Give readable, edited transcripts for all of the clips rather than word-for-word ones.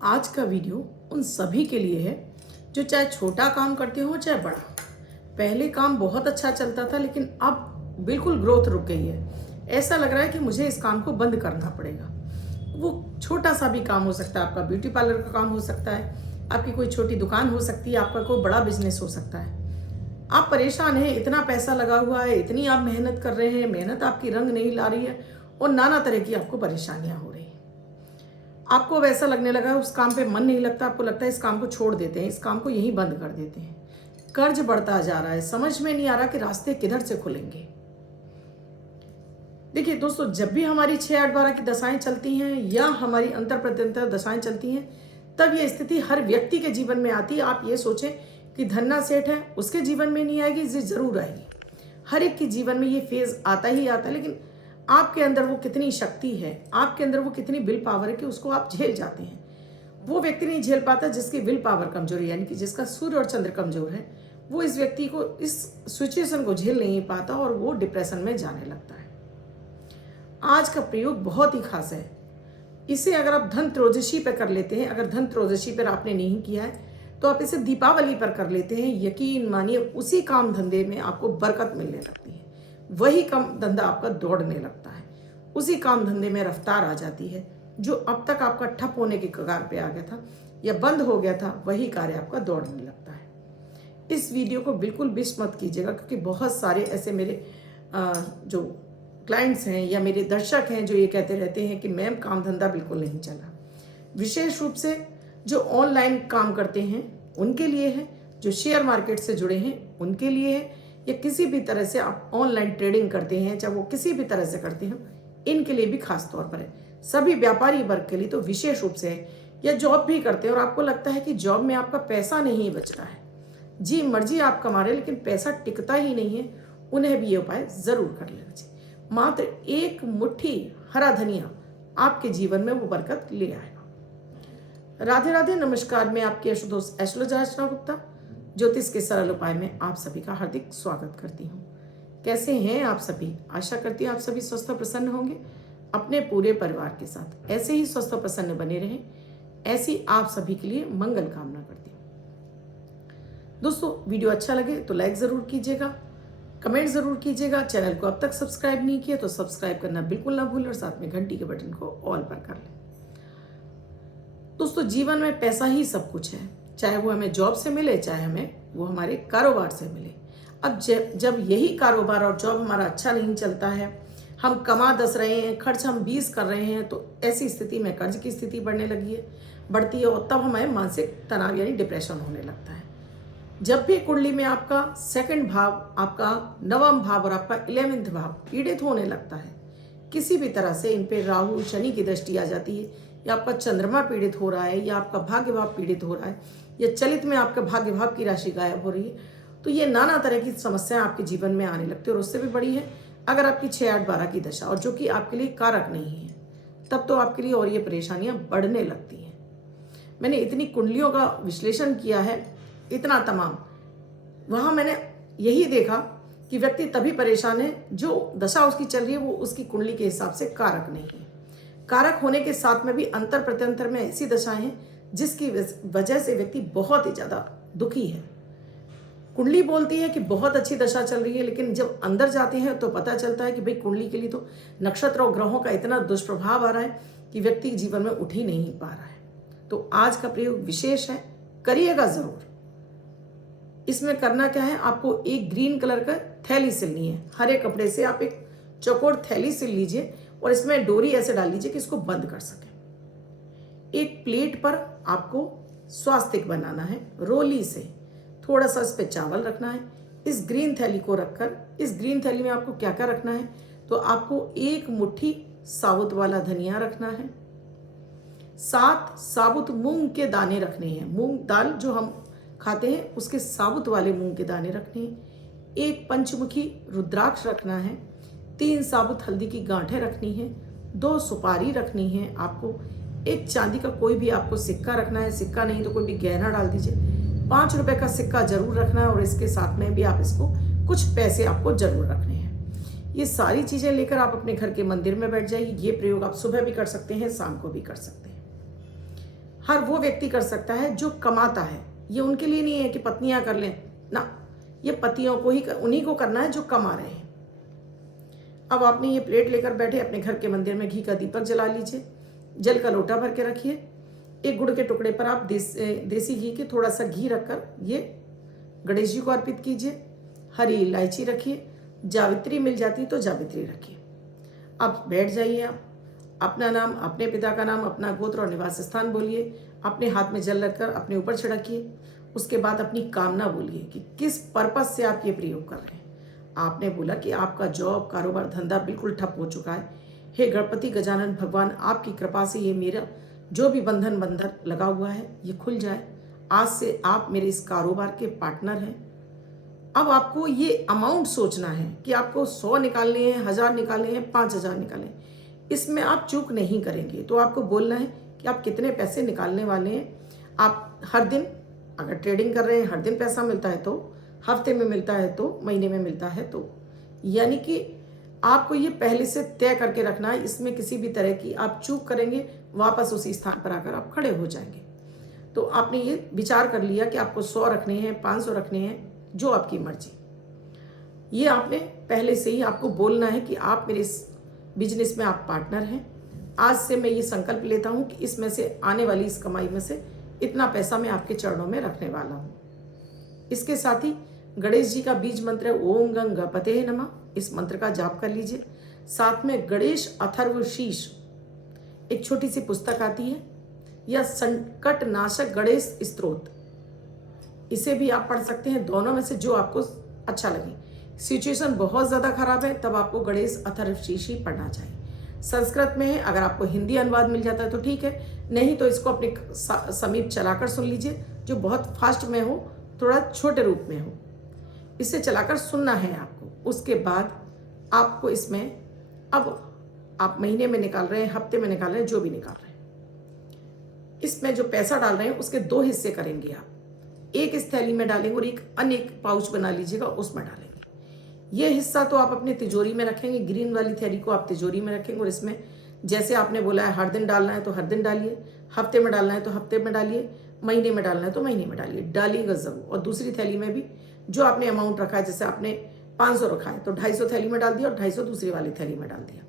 आज का वीडियो उन सभी के लिए है जो चाहे छोटा काम करते हो चाहे बड़ा। पहले काम बहुत अच्छा चलता था लेकिन अब बिल्कुल ग्रोथ रुक गई है। ऐसा लग रहा है कि मुझे इस काम को बंद करना पड़ेगा। वो छोटा सा भी काम हो सकता है, आपका ब्यूटी पार्लर का काम हो सकता है, आपकी कोई छोटी दुकान हो सकती है, आपका कोई बड़ा बिजनेस हो सकता है। आप परेशान हैं, इतना पैसा लगा हुआ है, इतनी आप मेहनत कर रहे हैं, मेहनत आपकी रंग नहीं ला रही है और नाना तरह की आपको परेशानियां हो रही हैं। आपको अब ऐसा लगने लगा है उस काम पे मन नहीं लगता, आपको लगता है इस काम को छोड़ देते हैं, इस काम को यहीं बंद कर देते हैं। कर्ज बढ़ता जा रहा है, समझ में नहीं आ रहा कि रास्ते किधर से खुलेंगे। देखिए दोस्तों, जब भी हमारी 6-8-12 की दशाएं चलती हैं या हमारी अंतर प्रत्यंतर दशाएं चलती हैं, तब ये स्थिति हर व्यक्ति के जीवन में आती है। आप ये सोचें कि धन्ना सेठ है, उसके जीवन में नहीं आएगी, जी जरूर आएगी। हर एक के जीवन में ये फेज आता ही आता है, लेकिन आपके अंदर वो कितनी शक्ति है, आपके अंदर वो कितनी विल पावर है कि उसको आप झेल जाते हैं। वो व्यक्ति नहीं झेल पाता जिसकी विल पावर कमजोर है, यानी कि जिसका सूर्य और चंद्र कमजोर है। वो इस व्यक्ति को, इस सिचुएशन को झेल नहीं पाता और वो डिप्रेशन में जाने लगता है। आज का प्रयोग बहुत ही खास है। इसे अगर आप धन त्रयोदशी पर कर लेते हैं, अगर धन त्रयोदशी पर आपने नहीं किया है तो आप इसे दीपावली पर कर लेते हैं, यकीन मानिए उसी काम धंधे में आपको बरकत मिलने लगती है। वही काम धंधा आपका दौड़ने लगता है, उसी काम धंधे में रफ्तार आ जाती है। जो अब तक आपका ठप होने के कगार पे आ गया था या बंद हो गया था, वही कार्य आपका दौड़ने लगता है। इस वीडियो को बिल्कुल मिस मत कीजिएगा, क्योंकि बहुत सारे ऐसे मेरे जो क्लाइंट्स हैं या मेरे दर्शक हैं जो ये कहते रहते हैं कि मैम काम धंधा बिल्कुल नहीं चला। विशेष रूप से जो ऑनलाइन काम करते हैं उनके लिए है, जो शेयर मार्केट से जुड़े हैं उनके लिए है, या किसी भी तरह से आप ऑनलाइन ट्रेडिंग करते हैं, चाहे वो किसी भी तरह से करते हैं, इनके लिए भी खास तौर पर है। सभी व्यापारी वर्ग के लिए तो विशेष रूप से है। या जॉब भी करते हैं और आपको लगता है कि जॉब में आपका पैसा नहीं बच रहा है, जी मर्जी आप कमा रहे लेकिन पैसा टिकता ही नहीं है, उन्हें भी ये उपाय जरूर कर लेना चाहिए। मात्र एक मुट्ठी हरा धनिया आपके जीवन में वो बरकत ले आएगा। राधे राधे, नमस्कार। मैं आपकी दोस्त एस्ट्रोलॉजर अर्चना गुप्ता, ज्योतिष के सरल उपाय में आप सभी का हार्दिक स्वागत करती हूँ। कैसे हैं आप सभी? आशा करती हूँ आप सभी स्वस्थ और प्रसन्न होंगे अपने पूरे परिवार के साथ। ऐसे ही स्वस्थ और प्रसन्न बने रहें, ऐसी आप सभी के लिए मंगल कामना करती हूँ। दोस्तों, वीडियो अच्छा लगे तो लाइक जरूर कीजिएगा, कमेंट जरूर कीजिएगा। चैनल को अब तक सब्सक्राइब नहीं किया तो सब्सक्राइब करना बिल्कुल ना भूलें और साथ में घंटी के बटन को ऑल पर कर लें। दोस्तों, जीवन में पैसा ही सब कुछ है, चाहे वो हमें जॉब से मिले, चाहे हमें वो हमारे कारोबार से मिले। अब जब यही कारोबार और जॉब हमारा अच्छा नहीं चलता है, हम कमा 10 रहे हैं, खर्च हम 20 कर रहे हैं, तो ऐसी स्थिति में कर्ज की स्थिति बढ़ती है और तब हमें मानसिक तनाव यानी डिप्रेशन होने लगता है। जब भी कुंडली में आपका सेकंड भाव, आपका 9वां भाव और आपका 11वां भाव पीड़ित होने लगता है, किसी भी तरह से इन पे राहु शनि की दृष्टि आ जाती है, या आपका चंद्रमा पीड़ित हो रहा है, या आपका भाग्य भाव पीड़ित हो रहा है, या चलित में आपके भाग्य भाव की राशि गायब हो रही है, तो ये नाना तरह की समस्याएं आपके जीवन में आने लगती है। और उससे भी बड़ी है अगर आपकी 6-8-12 की दशा, और जो कि आपके लिए कारक नहीं है, तब तो आपके लिए और ये परेशानियां बढ़ने लगती हैं। मैंने इतनी कुंडलियों का विश्लेषण किया है, इतना तमाम, वहाँ मैंने यही देखा कि व्यक्ति तभी परेशान है जो दशा उसकी चल रही है वो उसकी कुंडली के हिसाब से कारक नहीं है। कारक होने के साथ में भी अंतर प्रत्यंतर में ऐसी दशाएं हैं जिसकी वजह से व्यक्ति बहुत ही ज़्यादा दुखी है। कुंडली बोलती है कि बहुत अच्छी दशा चल रही है, लेकिन जब अंदर जाते हैं तो पता चलता है कि भाई कुंडली के लिए तो नक्षत्र और ग्रहों का इतना दुष्प्रभाव आ रहा है कि व्यक्ति जीवन में उठ ही नहीं पा रहा है। तो आज का प्रयोग विशेष है, करिएगा जरूर। इसमें करना क्या है, आपको एक ग्रीन कलर का थैली सिलनी है। हरे कपड़े से आप एक चौकोर थैली सिल लीजिए और इसमें डोरी ऐसे डाल लीजिए कि इसको बंद कर सके। एक प्लेट पर आपको स्वास्तिक बनाना है, रोली से थोड़ा सा इस पे चावल रखना है। इस ग्रीन थैली को रखकर, इस ग्रीन थैली में आपको क्या क्या रखना है, तो आपको एक मुट्ठी साबुत वाला धनिया रखना है, 7 साबुत मूंग के दाने रखने हैं। मूंग दाल जो हम खाते हैं उसके साबुत वाले मूंग के दाने रखने हैं। एक पंचमुखी रुद्राक्ष रखना है, 3 साबुत हल्दी की गांठें रखनी है, 2 सुपारी रखनी है आपको, एक चांदी का कोई भी आपको सिक्का रखना है, सिक्का नहीं तो कोई भी गहना डाल दीजिए, 5 रुपए का सिक्का जरूर रखना है, और इसके साथ में भी आप इसको कुछ पैसे आपको जरूर रखने हैं। ये सारी चीजें लेकर आप अपने घर के मंदिर में बैठ जाइए। ये प्रयोग आप सुबह भी कर सकते हैं, शाम को भी कर सकते हैं। हर वो व्यक्ति कर सकता है जो कमाता है। ये उनके लिए नहीं है कि पत्नियां कर लें ना, ये पतियों को ही उन्हीं को करना है जो कमा रहे हैं। अब आपने ये प्लेट लेकर बैठे अपने घर के मंदिर में घी का दीपक जला लीजिए, जल का लोटा भर के रखिए। एक गुड़ के टुकड़े पर आप देसी घी के थोड़ा सा घी रखकर ये गणेश जी को अर्पित कीजिए। हरी इलायची रखिए, जावित्री मिल जाती तो जावित्री रखिए। अब बैठ जाइए, आप अपना नाम, अपने पिता का नाम, अपना गोत्र और निवास स्थान बोलिए। अपने हाथ में जल रखकर अपने ऊपर छिड़किए। उसके बाद अपनी कामना बोलिए कि किस पर्पज से आप ये प्रयोग कर रहे हैं। आपने बोला कि आपका जॉब, कारोबार, धंधा बिल्कुल ठप हो चुका है। हे गणपति गजानन भगवान, आपकी कृपा से ये मेरा जो भी बंधन लगा हुआ है ये खुल जाए। आज से आप मेरे इस कारोबार के पार्टनर हैं। अब आपको ये अमाउंट सोचना है कि आपको 100 निकालने हैं, 1000 निकालने हैं, 5000 निकालने हैं। इसमें आप चूक नहीं करेंगे। तो आपको बोलना है कि आप कितने पैसे निकालने वाले हैं। आप हर दिन अगर ट्रेडिंग कर रहे हैं, हर दिन पैसा मिलता है तो, हफ्ते में मिलता है तो, महीने में मिलता है तो, यानी कि आपको ये पहले से तय करके रखना है। इसमें किसी भी तरह की आप चूक करेंगे, वापस उसी स्थान पर आकर आप खड़े हो जाएंगे। तो आपने ये विचार कर लिया कि आपको 100 रखने हैं, 500 रखने हैं, जो आपकी मर्जी। ये आपने पहले से ही आपको बोलना है कि आप मेरे इस बिजनेस में आप पार्टनर हैं। आज से मैं ये संकल्प लेता हूँ कि इसमें से आने वाली इस कमाई में से इतना पैसा मैं आपके चरणों में रखने वाला हूँ। इसके साथ ही गणेश जी का बीज मंत्र है ओम गंग गणपते नमः। इस मंत्र का जाप कर लीजिए। साथ में गणेश अथर्व शीश एक छोटी सी पुस्तक आती है, या संकट नाशक गणेश स्तोत्र, इसे भी आप पढ़ सकते हैं। दोनों में से जो आपको अच्छा लगे। सिचुएशन बहुत ज़्यादा खराब है तब आपको गणेश अथर्व शीश ही पढ़ना चाहिए। संस्कृत में है, अगर आपको हिंदी अनुवाद मिल जाता है तो ठीक है, नहीं तो इसको अपने समीप चलाकर सुन लीजिए, जो बहुत फास्ट में हो, थोड़ा छोटे रूप में हो। इसे चलाकर सुनना है आपको। उसके बाद आपको इसमें, अब आप महीने में निकाल रहे हैं, हफ्ते में निकाल रहे हैं, जो भी निकाल रहे हैं, इसमें जो पैसा डाल रहे हैं उसके 2 हिस्से करेंगे आप। एक इस थैली में डालेंगे और एक अन्य पाउच बना लीजिएगा, उसमें डालेंगे। ये हिस्सा तो आप अपनी तिजोरी में रखेंगे, ग्रीन वाली थैली को आप तिजोरी में रखेंगे। और इसमें जैसे आपने बोला है हर दिन डालना है तो हर दिन डालिए, हफ्ते में डालना है तो हफ्ते में डालिए, महीने में डालना है तो महीने में डालिए, डालिएगा ज़रूर। और दूसरी थैली में भी जो आपने अमाउंट रखा है, जैसे आपने 500 रखा है तो 250 थैली में डाल दिया और 250 दूसरी वाली थैली में डाल दिया।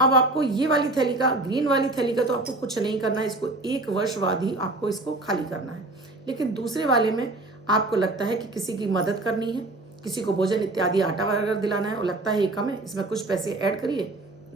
अब आपको ये वाली थैली का, ग्रीन वाली थैली का तो आपको कुछ नहीं करना है, इसको 1 वर्ष बाद ही आपको इसको खाली करना है। लेकिन दूसरे वाले में आपको लगता है कि किसी की मदद करनी है, किसी को भोजन इत्यादि आटा वगैरह दिलाना है और लगता है ये कम है, इसमें कुछ पैसे ऐड करिए,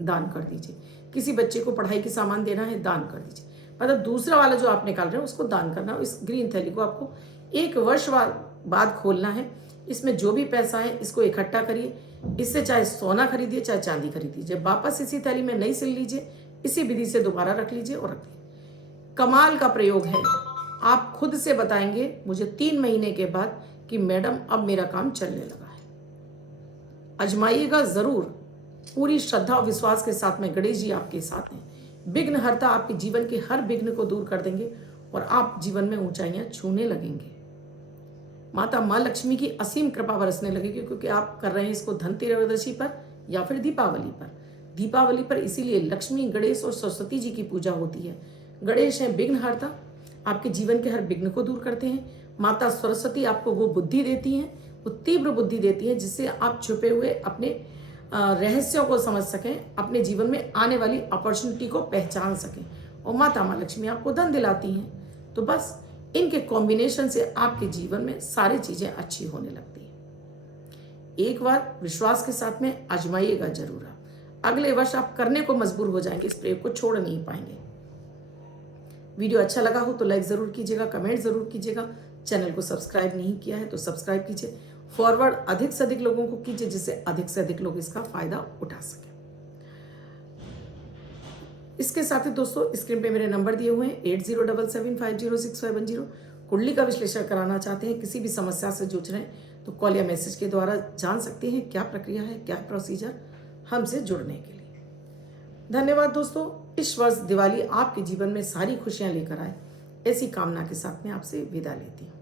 दान कर दीजिए। किसी बच्चे को पढ़ाई के सामान देना है, दान कर दीजिए। मतलब दूसरा वाला जो आप निकाल रहे हैं उसको दान करना है। इस ग्रीन थैली को आपको 1 वर्ष बाद खोलना है। इसमें जो भी पैसा है इसको इकट्ठा करिए। इससे चाहे सोना खरीदिए, चाहे चांदी खरीदिए, वापस इसी थैली में नई सिल लीजिए, इसी विधि से दोबारा रख लीजिए और रख लीजिए। कमाल का प्रयोग है। आप खुद से बताएंगे मुझे 3 महीने के बाद कि मैडम अब मेरा काम चलने लगा है। आजमाइएगा जरूर। पूरी श्रद्धा और विश्वास के साथ में गणेश जी आपके साथ हैं। विघ्नहर्ता आपके जीवन के हर विघ्न को दूर कर देंगे और आप जीवन में ऊंचाइयां छूने लगेंगे। माता माँ लक्ष्मी की असीम कृपा बरसने लगेगी, क्योंकि आप कर रहे हैं इसको धनतेरदशी पर या फिर दीपावली पर। दीपावली पर इसीलिए लक्ष्मी, गणेश और सरस्वती जी की पूजा होती है। गणेश हैं विघ्नहर्ता, आपके जीवन के हर विघ्न को दूर करते हैं। माता सरस्वती आपको वो बुद्धि देती हैं, वो तीव्र बुद्धि देती है जिससे आप छुपे हुए अपने रहस्यों को समझ सकें, अपने जीवन में आने वाली अपॉर्चुनिटी को पहचान सकें। और माता माँ लक्ष्मी आपको धन दिलाती हैं। तो बस इनके कॉम्बिनेशन से आपके जीवन में सारी चीजें अच्छी होने लगती हैं। एक बार विश्वास के साथ में आजमाइएगा जरूर। आप अगले वर्ष आप करने को मजबूर हो जाएंगे, इस प्रयोग को छोड़ नहीं पाएंगे। वीडियो अच्छा लगा हो तो लाइक जरूर कीजिएगा, कमेंट जरूर कीजिएगा। चैनल को सब्सक्राइब नहीं किया है तो सब्सक्राइब कीजिए। फॉरवर्ड अधिक से अधिक लोगों को कीजिए, जिससे अधिक से अधिक लोग इसका फायदा उठा सकें। इसके साथ ही दोस्तों स्क्रीन पे मेरे नंबर दिए हुए हैं 8077506510। कुंडली का विश्लेषण कराना चाहते हैं, किसी भी समस्या से जूझ रहे हैं तो कॉल या मैसेज के द्वारा जान सकते हैं क्या प्रक्रिया है, क्या प्रोसीजर हमसे जुड़ने के लिए। धन्यवाद दोस्तों। इस वर्ष दिवाली आपके जीवन में सारी खुशियां लेकर आए, ऐसी कामना के साथ मैं आपसे विदा लेती हूँ।